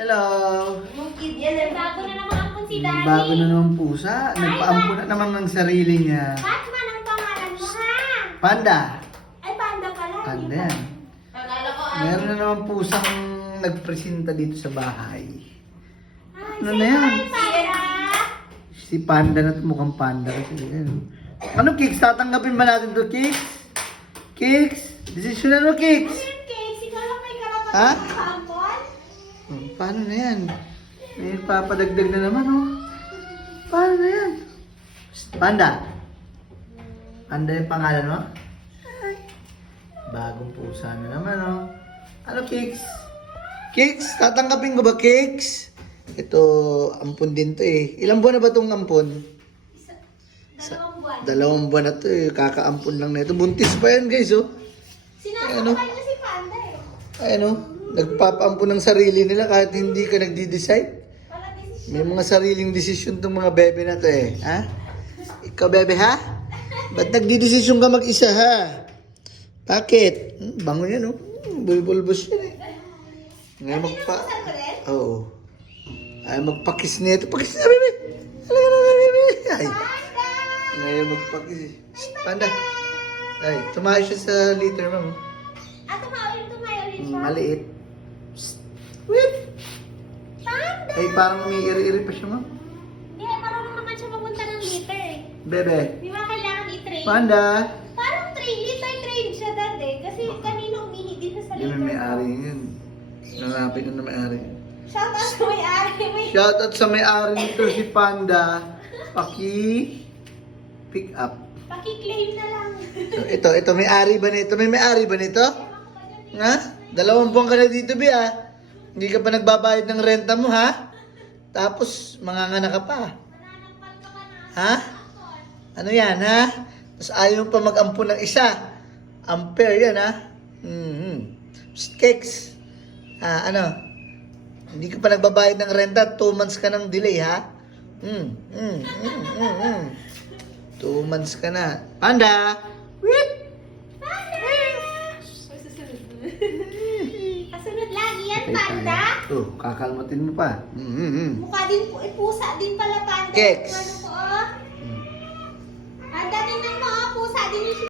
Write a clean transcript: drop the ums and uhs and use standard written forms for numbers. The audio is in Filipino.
Hello. Yung kid yan, bago na naman ampun si Daddy. Bago na naman pusa. Nagpaampun na naman ng sarili niya. Batman ang pangalan mo, ha? Panda. Ay, panda pala. Panda yan. Akala ko, Meron na naman pusang nagpresenta dito sa bahay. Ay, Ano na yan? Panda. Si Panda na to, mukhang panda kasi yan. Ano, Kicks? Tatanggapin ba natin to, Kicks? Kicks? Desisyon na no, Kicks? Ano yung cakes? Ikaw lang may karapatan Ha? sa ampon? Paano na yan? May papadagdag na naman, oh. Paano na yan? Psst, Panda. Panda yung pangalan mo? Ay. Bagong pusa na naman, oh. Ano, Kicks? Kicks? Tatanggapin ko ba, Kicks? Ito, ampun din to eh. Ilang buwan na ba itong ampun? Dalawang buwan. 2 buwan na to eh. Kakaampun lang na ito. Buntis pa yan, guys, oh. Ano? Sinasaktan niya si Panda eh. Ay, ano? Nagpapaampun ng sarili nila kahit hindi ka nagdi-decide. Wala desisyon. May mga sariling desisyon tong mga bebe na to eh. Ha? Ikaw, bebe, ha? Ba't nagdidesisyon ka mag-isa, ha? Bakit? Bango yan, oh. Bulbulbos yan eh. Ngayon magpa... Saan ko rin? Oo. Ay, magpakis nito. Pakis na, bebe! Halika na, bebe! Ay, Panda! ngayon magpakis. Shh, Panda! Ay, tumayo siya sa liter, ma'am. Tumayo ulit siya. Maliit. Psst. Whip! Panda! Ay, parang may iri-iri pa siya, ma'am. Hindi, marunong naman siya mapunta ng liter eh. Bebe. Di ba kailangan i-train? Panda! Parang train siya dati. Kasi kanina umihi din siya sa Yan ang liter. may-ari yun. Nalapit na may-ari. Shout out sa may-ari. Shoutout sa may-ari nito, si Panda. Pick up. Paki-claim na lang. Ito, may-ari ba nito? May may-ari ba nito? Ha? 2 buwan ka na dito, Bi, ha? Hindi ka pa nagbabayad ng renta mo, ha? Tapos, mangangana ka pa. Mananampal ka pa na. Ha? Ano yan, ha? Tapos ayaw pa mag-ampun ng isa. Ampere yan, ha? Psst, Keks. Ano? Hindi ka pa nagbabayad ng renta, 2 months ka ng delay, ha? 2 months ka na. Panda! Whip! Kasunod lagi yan, Panda. Kakalmatin mo pa. Mukha din po, pusa din pala, Panda. Keks. Ano po, oh. Panda, tingnan mo, oh, pusa din yung